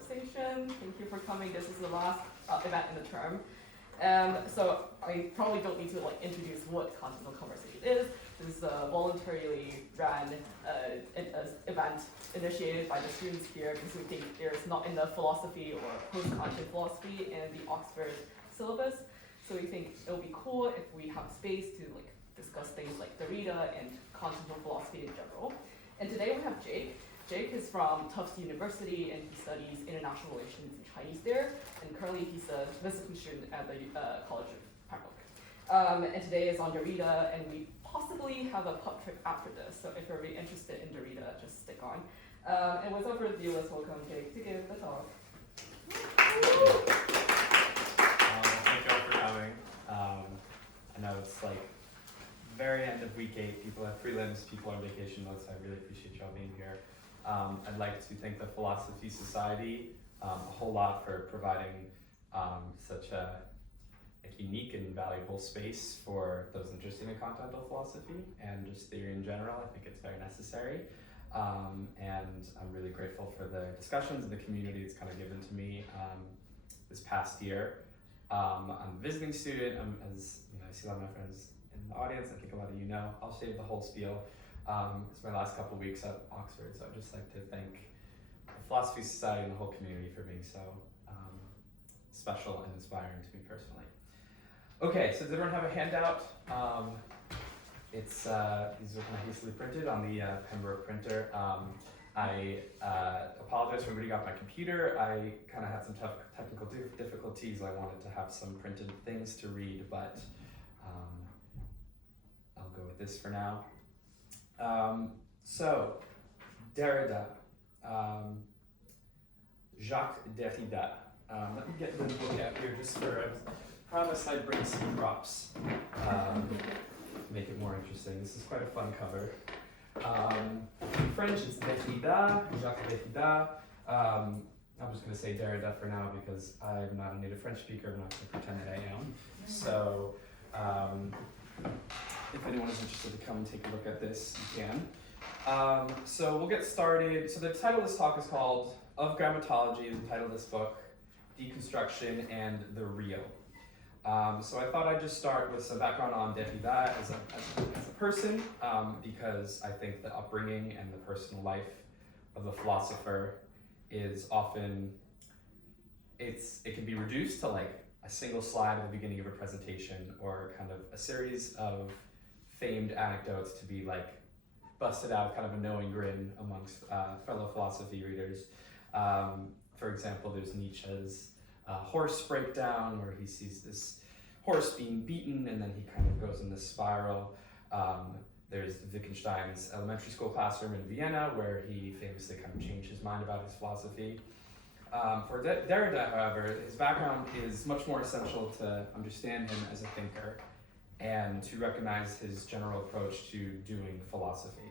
Conversation. Thank you for coming. This is the last event in the term. So I probably don't need to introduce what Continental Conversation is. This is a voluntarily ran event initiated by the students here because we think there's not enough philosophy or post-Kantian philosophy in the Oxford syllabus. So we think it would be cool if we have space to discuss things like Derrida and continental philosophy in general. And today we have Jake. Jake is from Tufts University and he studies international relations and Chinese there. And currently he's a visiting student at the College of Pembroke. And today is on Derrida, and we possibly have a pub trip after this. So if you're really interested in Derrida, just stick on. And without further ado, let's welcome Jake to give the talk. Thank you all for coming. I know it's very end of week 8, people have prelims, people are on vacation notes. I really appreciate y'all being here. I'd like to thank the Philosophy Society a whole lot for providing such a unique and valuable space for those interested in continental philosophy and just theory in general. I think it's very necessary. And I'm really grateful for the discussions and the community it's kind of given to me this past year. I'm a visiting student. As you know, I see a lot of my friends in the audience. I think a lot of you know. I'll save the whole spiel. It's my last couple of weeks at Oxford, so I'd just like to thank the Philosophy Society and the whole community for being so special and inspiring to me personally. Okay, so does everyone have a handout? These are kind of hastily printed on the Pembroke printer. I apologize for everybody got my computer. I kind of had some tough technical difficulties. I wanted to have some printed things to read, but I'll go with this for now. So, Derrida, Jacques Derrida. Let me get the book out here just for, I promise I'd bring some props. Make it more interesting. This is quite a fun cover. In French, it's Derrida, Jacques Derrida. I'm just going to say Derrida for now because I'm not a native French speaker. I'm not going to pretend that I am. So, if anyone is interested to come and take a look at this, you can. So we'll get started. So the title of this talk is called Of Grammatology, the title of this book, Deconstruction and the Real. So I thought I'd just start with some background on Derrida as a person, because I think the upbringing and the personal life of a philosopher is often, it can be reduced to a single slide at the beginning of a presentation or kind of a series of famed anecdotes to be busted out, kind of a knowing grin amongst fellow philosophy readers. For example, there's Nietzsche's horse breakdown where he sees this horse being beaten and then he kind of goes in this spiral. There's Wittgenstein's elementary school classroom in Vienna where he famously kind of changed his mind about his philosophy. For Derrida, however, his background is much more essential to understand him as a thinker and to recognize his general approach to doing philosophy.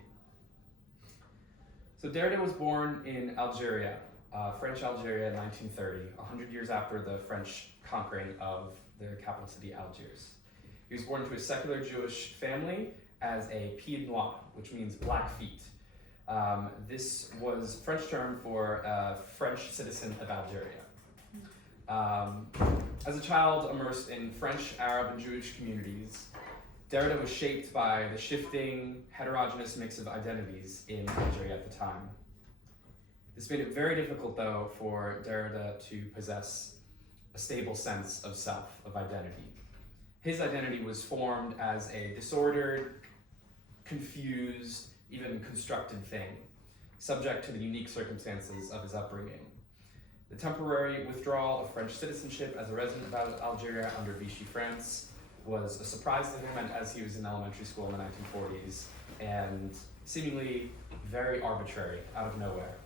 So Derrida was born in Algeria, French Algeria in 1930, 100 years after the French conquering of their capital city, Algiers. He was born into a secular Jewish family as a pied noir, which means black feet. This was a French term for a French citizen of Algeria. As a child immersed in French, Arab, and Jewish communities, Derrida was shaped by the shifting, heterogeneous mix of identities in Algeria at the time. This made it very difficult, though, for Derrida to possess a stable sense of self, of identity. His identity was formed as a disordered, confused, even constructed thing, subject to the unique circumstances of his upbringing. The temporary withdrawal of French citizenship as a resident of Algeria under Vichy France was a surprise to him, and as he was in elementary school in the 1940s, and seemingly very arbitrary, out of nowhere.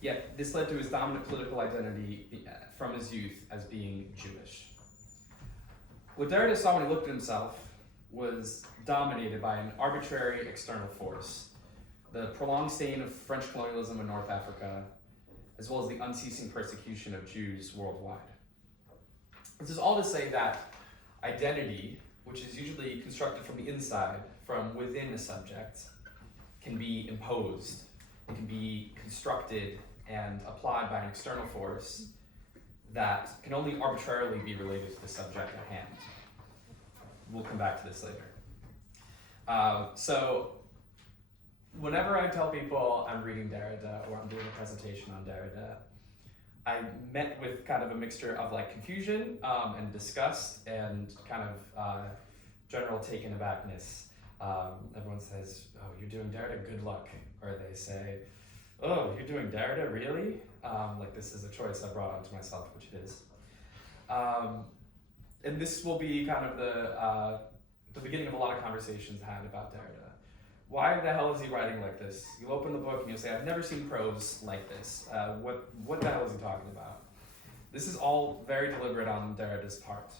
Yet, this led to his dominant political identity from his youth as being Jewish. What Derrida saw when he looked at himself was dominated by an arbitrary external force, the prolonged stain of French colonialism in North Africa, as well as the unceasing persecution of Jews worldwide. This is all to say that identity, which is usually constructed from the inside, from within a subject, can be imposed, it can be constructed and applied by an external force that can only arbitrarily be related to the subject at hand. We'll come back to this later. So whenever I tell people I'm reading Derrida or I'm doing a presentation on Derrida, I met with kind of a mixture of like confusion and disgust and kind of general taken abackness. Everyone says, "Oh, you're doing Derrida, good luck." Or they say, "Oh, you're doing Derrida, really?" Like this is a choice I brought onto myself, which it is. And this will be kind of the beginning of a lot of conversations had about Derrida. Why the hell is he writing like this? You'll open the book and you'll say, "I've never seen prose like this. What the hell is he talking about?" This is all very deliberate on Derrida's part.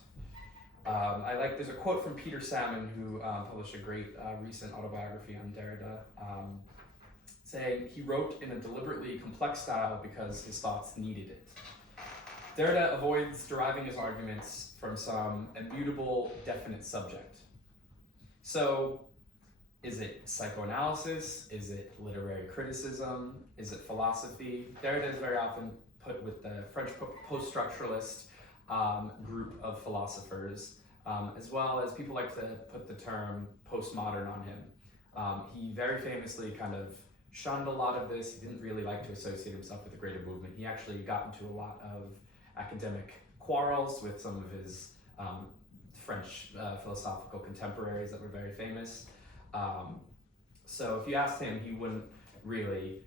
There's a quote from Peter Salmon, who published a great recent autobiography on Derrida, saying he wrote in a deliberately complex style because his thoughts needed it. Derrida avoids deriving his arguments from some immutable, definite subject. So, is it psychoanalysis? Is it literary criticism? Is it philosophy? Derrida is very often put with the French post-structuralist group of philosophers, as well as people like to put the term postmodern on him. He very famously kind of shunned a lot of this. He didn't really like to associate himself with the greater movement. He actually got into a lot of academic quarrels with some of his French philosophical contemporaries that were very famous. So if you asked him, he wouldn't really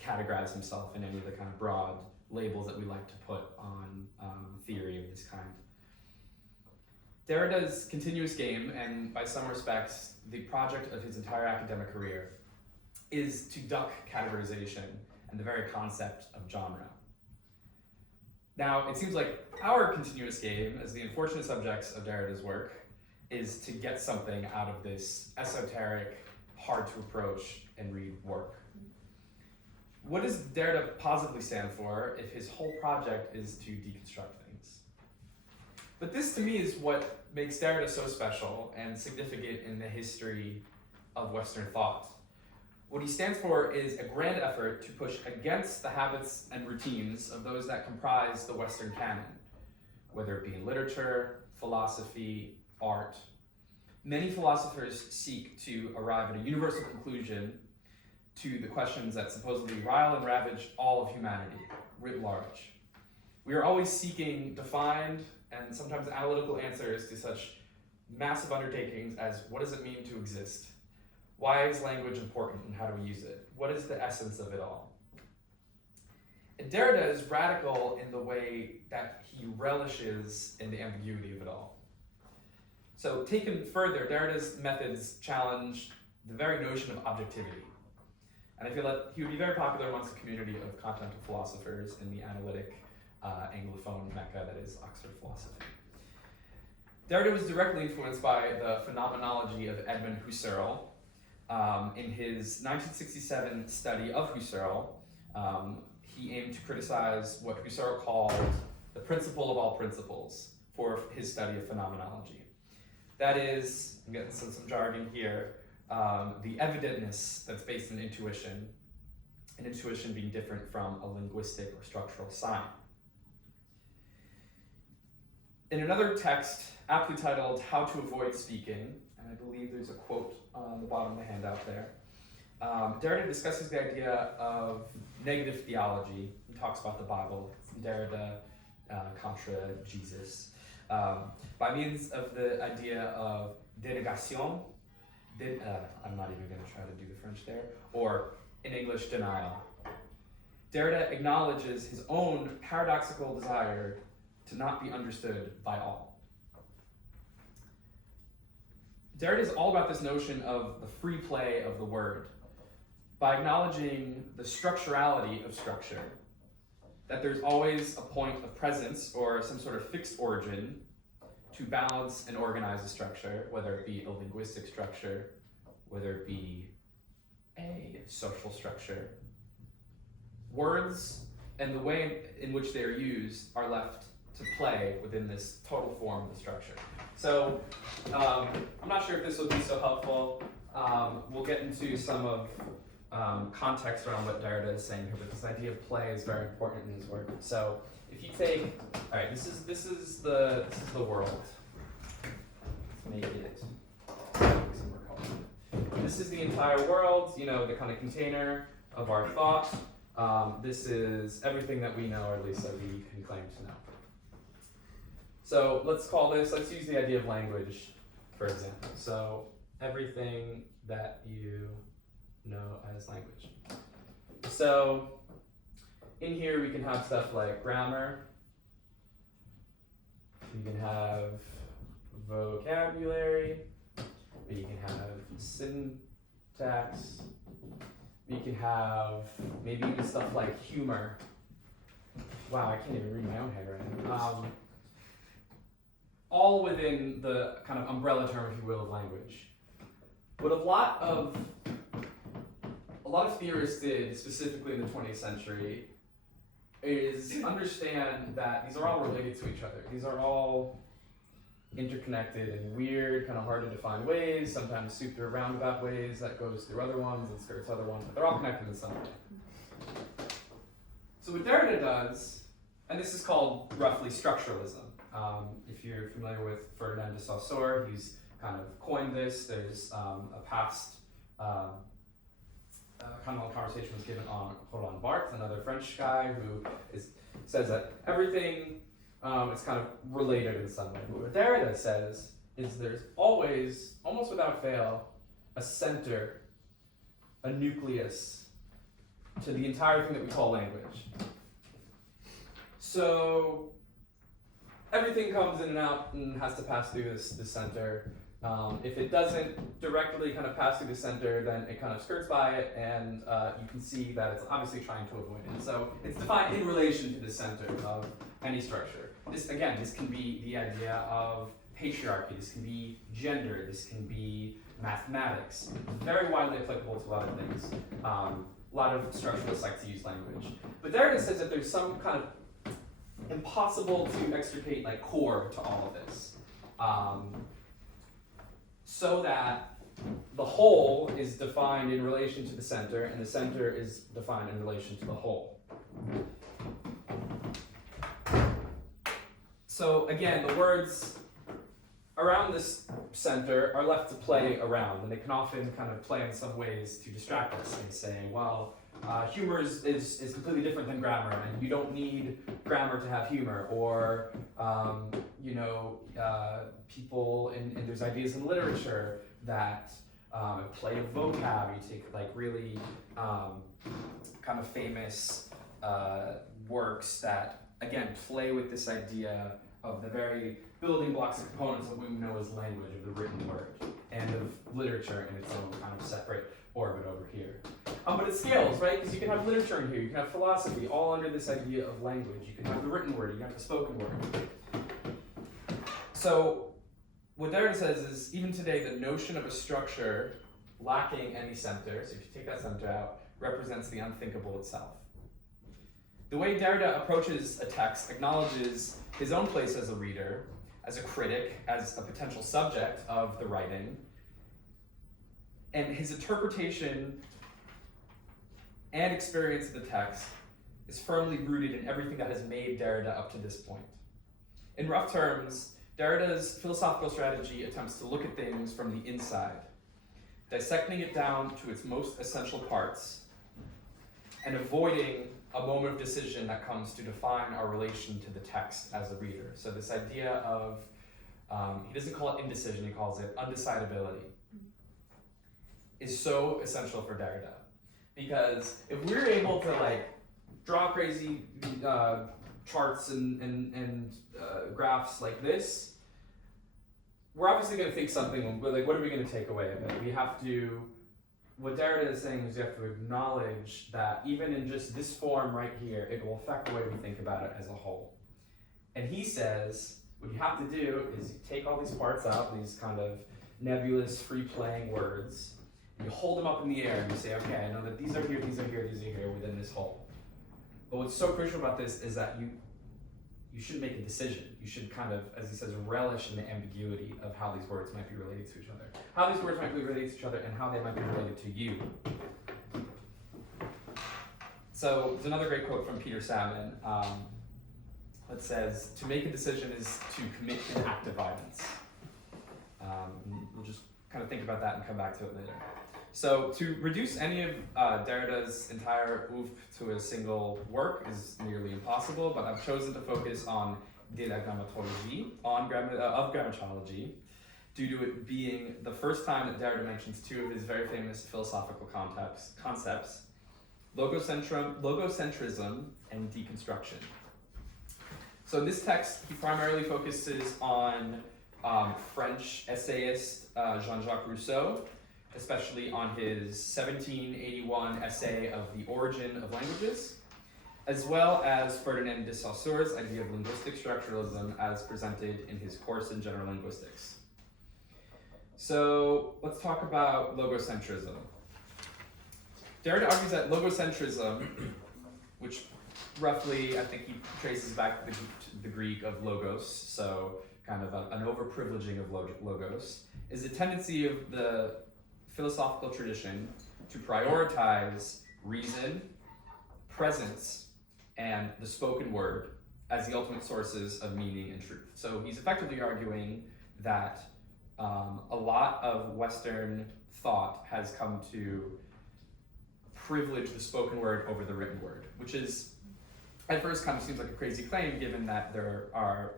categorize himself in any of the kind of broad labels that we like to put on theory of this kind. Derrida's continuous game, and by some respects, the project of his entire academic career, is to duck categorization and the very concept of genre. Now, it seems like our continuous game, as the unfortunate subjects of Derrida's work, is to get something out of this esoteric, hard to approach and read work. What does Derrida positively stand for if his whole project is to deconstruct things? But this to me is what makes Derrida so special and significant in the history of Western thought. What he stands for is a grand effort to push against the habits and routines of those that comprise the Western canon, whether it be in literature, philosophy, art. Many philosophers seek to arrive at a universal conclusion to the questions that supposedly rile and ravage all of humanity, writ large. We are always seeking defined and sometimes analytical answers to such massive undertakings as what does it mean to exist? Why is language important and how do we use it? What is the essence of it all? And Derrida is radical in the way that he relishes in the ambiguity of it all. So taken further, Derrida's methods challenge the very notion of objectivity. And I feel that he would be very popular amongst the community of continental philosophers in the analytic Anglophone mecca that is Oxford philosophy. Derrida was directly influenced by the phenomenology of Edmund Husserl. In his 1967 study of Husserl, he aimed to criticize what Husserl called the principle of all principles for his study of phenomenology. That is, I'm getting some jargon here, the evidentness that's based in intuition, and intuition being different from a linguistic or structural sign. In another text, aptly titled How to Avoid Speaking, and I believe there's a quote on the bottom of the handout there, Derrida discusses the idea of negative theology. He talks about the Bible, Derrida contra Jesus, by means of the idea of dénégation, I'm not even going to try to do the French there, or in English, denial. Derrida acknowledges his own paradoxical desire to not be understood by all. Derrida is all about this notion of the free play of the word, by acknowledging the structurality of structure, that there's always a point of presence or some sort of fixed origin to balance and organize a structure, whether it be a linguistic structure, whether it be a social structure. Words and the way in which they are used are left to play within this total form of the structure. So I'm not sure if this will be so helpful. We'll get into some of context around what Derrida is saying here, but this idea of play is very important in his work. So if you take, all right, this is the world. Let's make it some more color. This is the entire world, you know, the kind of container of our thought. This is everything that we know, or at least that we can claim to know. So let's use the idea of language, for example. So everything that you know as language. So in here we can have stuff like grammar, you can have vocabulary, you can have syntax, you can have maybe even stuff like humor. Wow, I can't even read my own handwriting. All within the kind of umbrella term, if you will, of language. What a lot of theorists did, specifically in the 20th century, is understand that these are all related to each other. These are all interconnected in weird, kind of hard to define ways, sometimes souped or roundabout ways that goes through other ones and skirts other ones, but they're all connected in some way. So what Derrida does, and this is called roughly structuralism. If you're familiar with Ferdinand de Saussure, he's kind of coined this. There's a past Continental Conversation was given on Roland Barthes, another French guy who says that everything is kind of related in some way. But what Derrida says is there's always, almost without fail, a center, a nucleus to the entire thing that we call language. So everything comes in and out and has to pass through this center. If it doesn't directly kind of pass through the center, then it kind of skirts by it, and you can see that it's obviously trying to avoid it. So it's defined in relation to the center of any structure. This can be the idea of patriarchy, this can be gender, this can be mathematics. Very widely applicable to a lot of things. A lot of structuralists like to use language. But Derrida says that there's some kind of impossible to extricate like core to all of this. So that the whole is defined in relation to the center, and the center is defined in relation to the whole. So again, the words around this center are left to play around, and they can often kind of play in some ways to distract us and say, well, humor is completely different than grammar, and you don't need grammar to have humor, or people, and there's ideas in literature that play of vocab. You take like really kind of famous works that, again, play with this idea of the very building blocks and components of what we know as language, of the written word, and of literature in its own kind of separate orbit over here. But it scales, right? Because you can have literature in here, you can have philosophy, all under this idea of language. You can have the written word, you can have the spoken word. So what Derrida says is, even today, the notion of a structure lacking any center, so if you take that center out, represents the unthinkable itself. The way Derrida approaches a text acknowledges his own place as a reader, as a critic, as a potential subject of the writing, and his interpretation and experience of the text is firmly rooted in everything that has made Derrida up to this point. In rough terms, Derrida's philosophical strategy attempts to look at things from the inside, dissecting it down to its most essential parts, and avoiding a moment of decision that comes to define our relation to the text as a reader. So this idea of, he doesn't call it indecision, he calls it undecidability, is so essential for Derrida. Because if we're able to like draw crazy charts and graphs like this, we're obviously going to think something, like what are we going to take away of it? We have to, what Derrida is saying is you have to acknowledge that even in just this form right here, it will affect the way we think about it as a whole. And he says, what you have to do is you take all these parts out, these kind of nebulous, free-playing words, and you hold them up in the air and you say, okay, I know that these are here, these are here, these are here within this whole. But what's so crucial about this is that you shouldn't make a decision. You should kind of, as he says, relish in the ambiguity of how these words might be related to each other. How these words might be related to each other and how they might be related to you. So there's another great quote from Peter Salmon that says, "To make a decision is to commit an act of violence." We'll just kind of think about that and come back to it later. So to reduce any of Derrida's entire oeuvre to a single work is nearly impossible, but I've chosen to focus on de la grammatologie, of grammatology, due to it being the first time that Derrida mentions two of his very famous philosophical concepts, logocentrism and deconstruction. So in this text, he primarily focuses on French essayist Jean-Jacques Rousseau, especially on his 1781 essay of the origin of languages, as well as Ferdinand de Saussure's idea of linguistic structuralism as presented in his course in general linguistics. So let's talk about logocentrism. Derrida argues that logocentrism, which roughly I think he traces back to the Greek of logos, so kind of an overprivileging of logos, is a tendency of the philosophical tradition to prioritize reason, presence, and the spoken word as the ultimate sources of meaning and truth. So he's effectively arguing that a lot of Western thought has come to privilege the spoken word over the written word, which is, at first, kind of seems like a crazy claim, given that there are,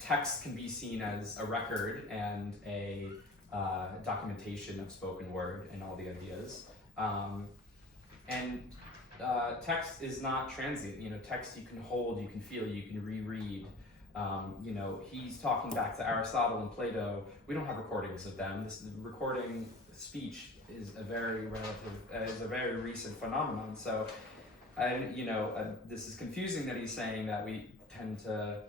text can be seen as a record and a documentation of spoken word and all the ideas. Text is not transient. Text you can hold, you can feel, you can reread. He's talking back to Aristotle and Plato. We don't have recordings of them. This recording speech is a very recent phenomenon. So, this is confusing that he's saying that we tend to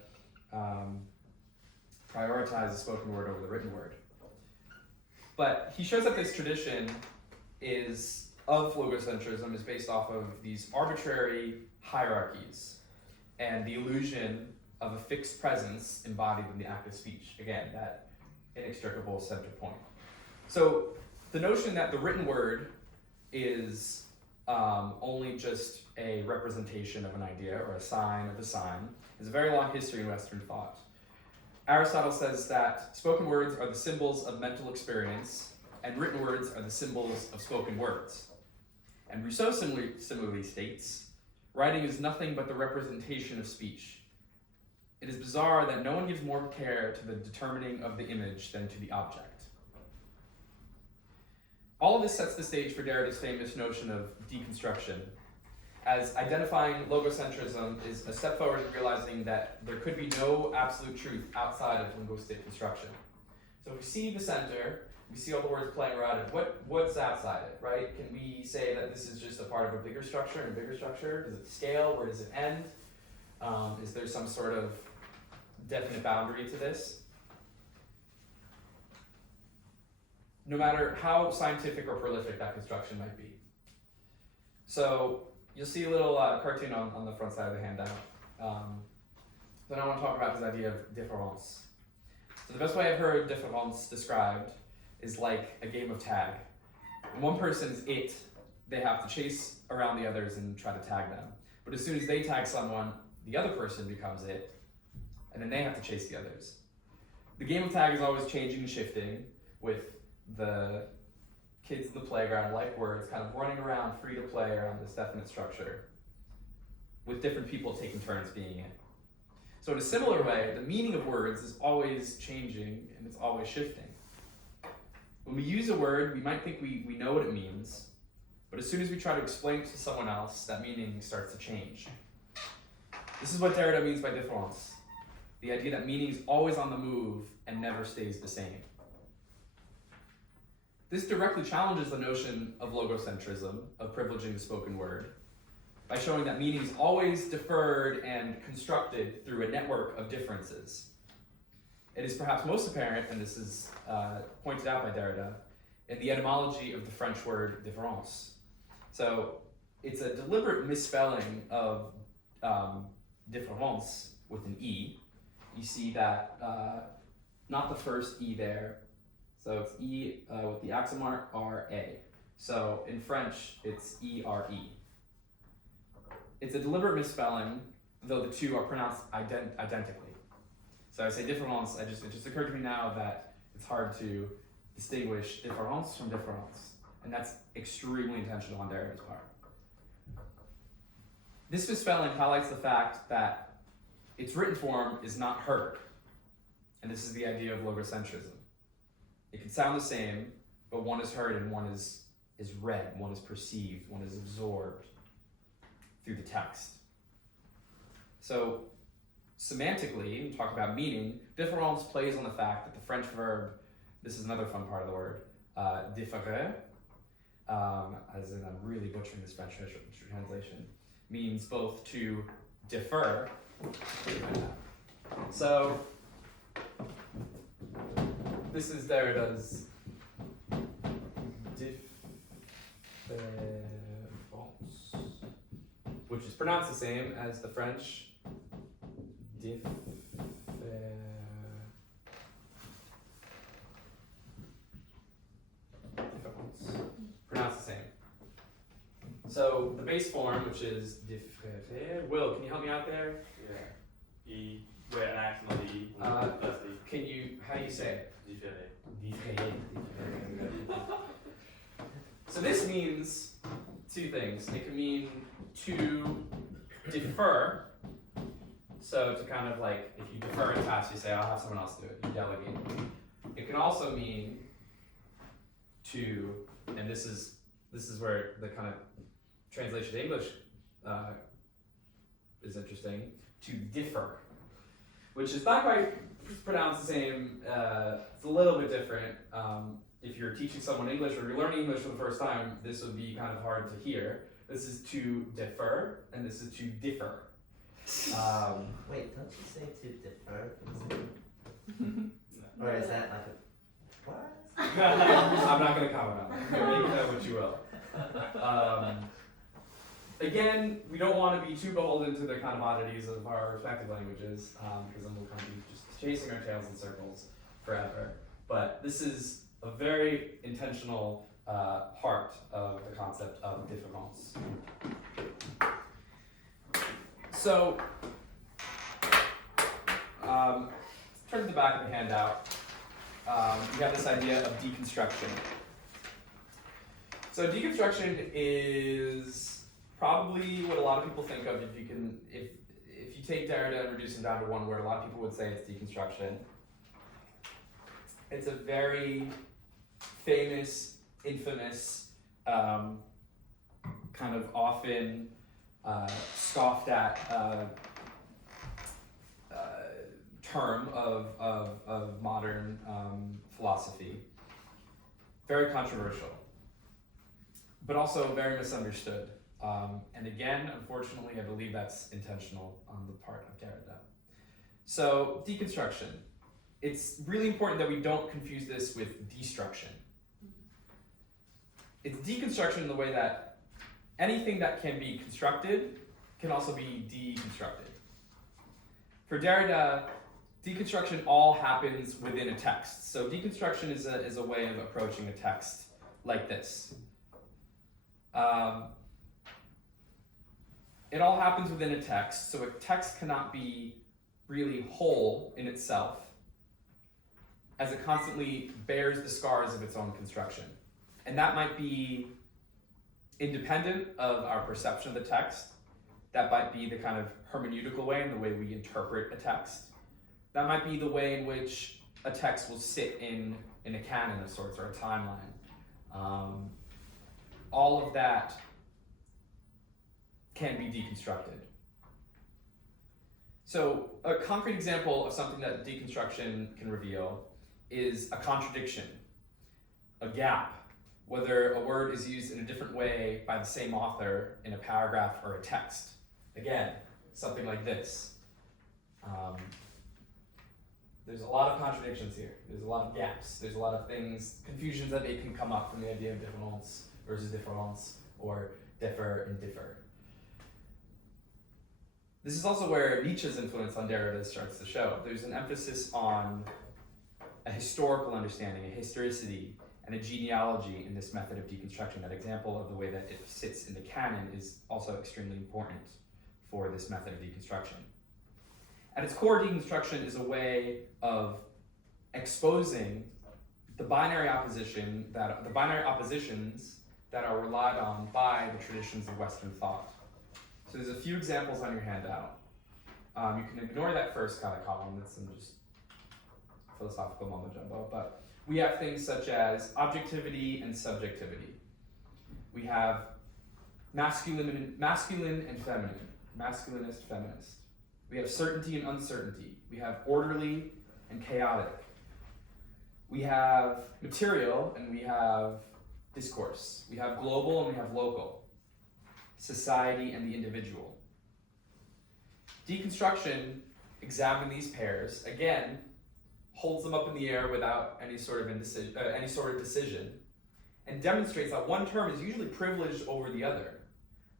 prioritize the spoken word over the written word. But he shows that this tradition of logocentrism is based off of these arbitrary hierarchies and the illusion of a fixed presence embodied in the act of speech. Again, that inextricable center point. So the notion that the written word is only just a representation of an idea or a sign of a sign is a very long history in Western thought. Aristotle says that spoken words are the symbols of mental experience and written words are the symbols of spoken words. And Rousseau similarly states, writing is nothing but the representation of speech. It is bizarre that no one gives more care to the determining of the image than to the object. All of this sets the stage for Derrida's famous notion of deconstruction, as identifying logocentrism is a step forward in realizing that there could be no absolute truth outside of linguistic construction. So we see the center, we see all the words playing around it. What's outside it, right? Can we say that this is just a part of a bigger structure and a bigger structure? Does it scale? Where does it end? Is there some sort of definite boundary to this? No matter how scientific or prolific that construction might be. So you'll see a little cartoon on the front side of the handout. Then I want to talk about this idea of différance. So the best way I've heard différance described is like a game of tag. When one person's it, they have to chase around the others and try to tag them. But as soon as they tag someone, the other person becomes it, and then they have to chase the others. The game of tag is always changing and shifting, with the kids in the playground, like words, kind of running around free to play around this definite structure, with different people taking turns being it. So in a similar way, the meaning of words is always changing and it's always shifting. When we use a word, we might think we know what it means, but as soon as we try to explain it to someone else, that meaning starts to change. This is what Derrida means by différance, the idea that meaning is always on the move and never stays the same. This directly challenges the notion of logocentrism, of privileging the spoken word, by showing that meaning is always deferred and constructed through a network of differences. It is perhaps most apparent, and this is pointed out by Derrida, in the etymology of the French word différance. So it's a deliberate misspelling of différence with an E. You see that, not the first E there, so it's E with the accent mark, R-A. So in French, it's E-R-E. It's a deliberate misspelling, though the two are pronounced identically. So I say différence, it just occurred to me now that it's hard to distinguish différence from différence. And that's extremely intentional on Derrida's part. This misspelling highlights the fact that its written form is not heard. And this is the idea of logocentrism. It can sound the same, but one is heard and one is read, one is perceived, one is absorbed through the text. So semantically, we talk about meaning, différence plays on the fact that the French verb, this is another fun part of the word, différer, as in I'm really butchering this French translation, means both to defer. So this is Derrida's différence, which is pronounced the same as the French différence. Pronounced the same. So the base form, which is différer. Will, can you help me out there? Yeah. E, with an accent on the E. That's the Can you, how do you say it? différer. So this means two things. It can mean to defer. So to kind of like, if you defer a task, you say, I'll have someone else do it. You delegate. It can also mean to, and this is where the kind of translation to English is interesting, to differ, which is not quite pronounced the same. It's a little bit different. If you're teaching someone English or you're learning English for the first time, this would be kind of hard to hear. This is to defer, and this is to differ. Wait, don't you say to defer? Or is that like a what? I'm not going to comment on that. You make that what you will. Again, we don't want to be too beholden to the kind of oddities of our respective languages, because then we'll kind of be just chasing our tails in circles forever. But this is a very intentional part of the concept of différence. So, turn to the back of the handout. You have this idea of deconstruction. So deconstruction is probably what a lot of people think of if you take Derrida and reduce him down to one word, a lot of people would say it's deconstruction. It's a very famous, infamous, kind of often scoffed at term of modern philosophy. Very controversial, but also very misunderstood. And again, unfortunately, I believe that's intentional on the part of Derrida. So, deconstruction. It's really important that we don't confuse this with destruction. It's deconstruction in the way that anything that can be constructed can also be deconstructed. For Derrida, deconstruction all happens within a text. So deconstruction is a way of approaching a text like this. It all happens within a text, so a text cannot be really whole in itself, as it constantly bears the scars of its own construction. And that might be independent of our perception of the text. That might be the kind of hermeneutical way and the way we interpret a text. That might be the way in which a text will sit in a canon of sorts or a timeline. All of that can be deconstructed. So a concrete example of something that deconstruction can reveal is a contradiction, a gap, whether a word is used in a different way by the same author in a paragraph or a text. Again, something like this. There's a lot of contradictions here. There's a lot of gaps. There's a lot of things, confusions that can come up from the idea of différence versus différence, or differ and differ. This is also where Nietzsche's influence on Derrida starts to show. There's an emphasis on a historical understanding, a historicity, and a genealogy in this method of deconstruction. That example of the way that it sits in the canon is also extremely important for this method of deconstruction. At its core, deconstruction is a way of exposing the binary oppositions that are relied on by the traditions of Western thought. So there's a few examples on your handout. You can ignore that first kind of column, that's some just philosophical mumbo jumbo, but we have things such as objectivity and subjectivity. We have masculine and feminine, masculinist, feminist. We have certainty and uncertainty. We have orderly and chaotic. We have material and we have discourse. We have global and we have local. Society and the individual. Deconstruction, examining these pairs, again, holds them up in the air without any sort of decision, and demonstrates that one term is usually privileged over the other,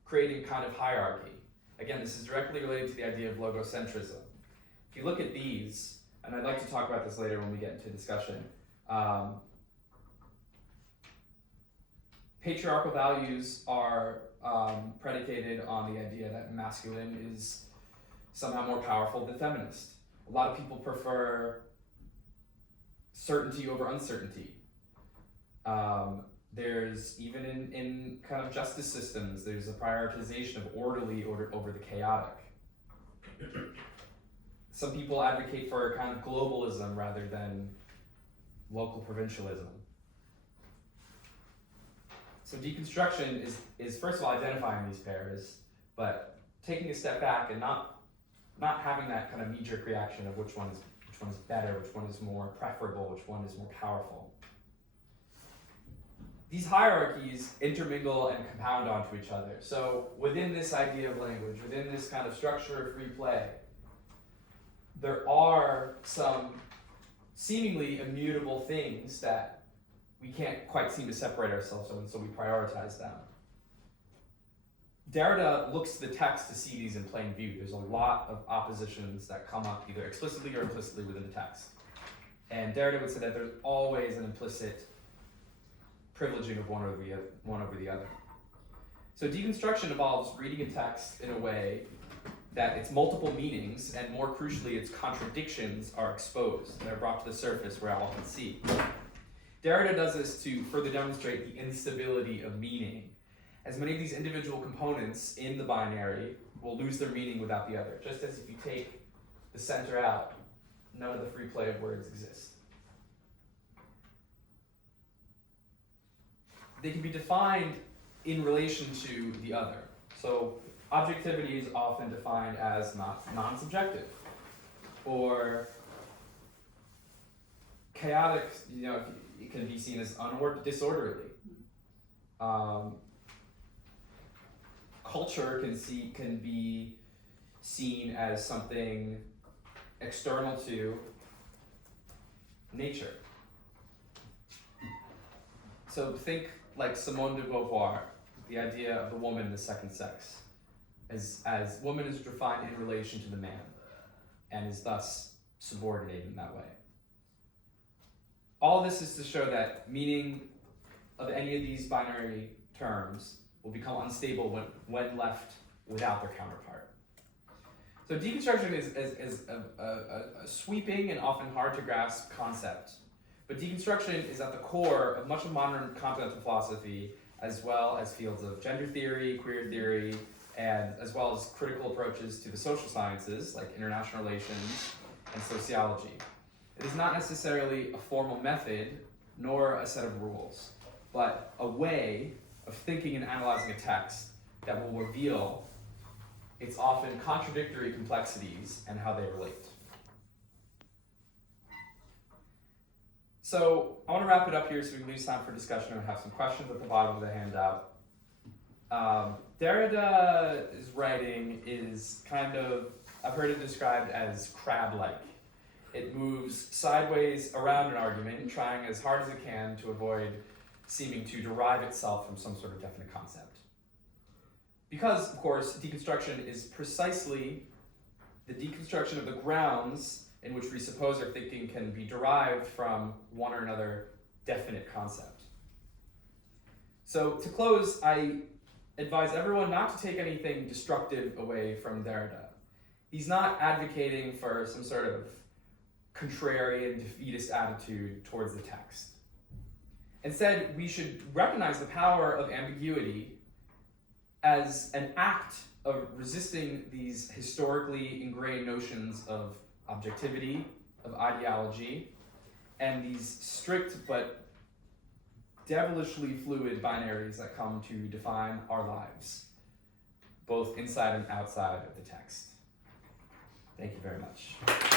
creating a kind of hierarchy. Again, this is directly related to the idea of logocentrism. If you look at these, and I'd like to talk about this later when we get into discussion, patriarchal values are predicated on the idea that masculine is somehow more powerful than feminist. A lot of people prefer certainty over uncertainty. There's even in kind of justice systems, there's a prioritization of orderly over the chaotic. Some people advocate for a kind of globalism rather than local provincialism. So deconstruction is first of all identifying these pairs, but taking a step back and not having that kind of knee-jerk reaction of which one's better, which one is more preferable, which one is more powerful. These hierarchies intermingle and compound onto each other. So within this idea of language, within this kind of structure of free play, there are some seemingly immutable things that we can't quite seem to separate ourselves from, and so we prioritize them. Derrida looks to the text to see these in plain view. There's a lot of oppositions that come up either explicitly or implicitly within the text. And Derrida would say that there's always an implicit privileging of one over the other. So deconstruction involves reading a text in a way that its multiple meanings, and more crucially, its contradictions, are exposed. They're brought to the surface where all can see. Derrida does this to further demonstrate the instability of meaning, as many of these individual components in the binary will lose their meaning without the other. Just as if you take the center out, none of the free play of words exists. They can be defined in relation to the other. So objectivity is often defined as non-subjective, or chaotic, it can be seen as disorderly. Culture can be seen as something external to nature. So think like Simone de Beauvoir, the idea of the woman in the second sex, as woman is defined in relation to the man, and is thus subordinated in that way. All this is to show that meaning of any of these binary terms will become unstable when left without their counterpart. So deconstruction is a sweeping and often hard to grasp concept, but deconstruction is at the core of much of modern continental philosophy, as well as fields of gender theory, queer theory, and as well as critical approaches to the social sciences like international relations and sociology. It is not necessarily a formal method nor a set of rules, but a way of thinking and analyzing a text that will reveal its often contradictory complexities and how they relate. So I want to wrap it up here so we can leave time for discussion and have some questions at the bottom of the handout. Derrida's writing is kind of, I've heard it described as crab-like. It moves sideways around an argument, trying as hard as it can to avoid seeming to derive itself from some sort of definite concept. Because, of course, deconstruction is precisely the deconstruction of the grounds in which we suppose our thinking can be derived from one or another definite concept. So to close, I advise everyone not to take anything destructive away from Derrida. He's not advocating for some sort of contrarian, defeatist attitude towards the text. Instead, we should recognize the power of ambiguity as an act of resisting these historically ingrained notions of objectivity, of ideology, and these strict but devilishly fluid binaries that come to define our lives, both inside and outside of the text. Thank you very much.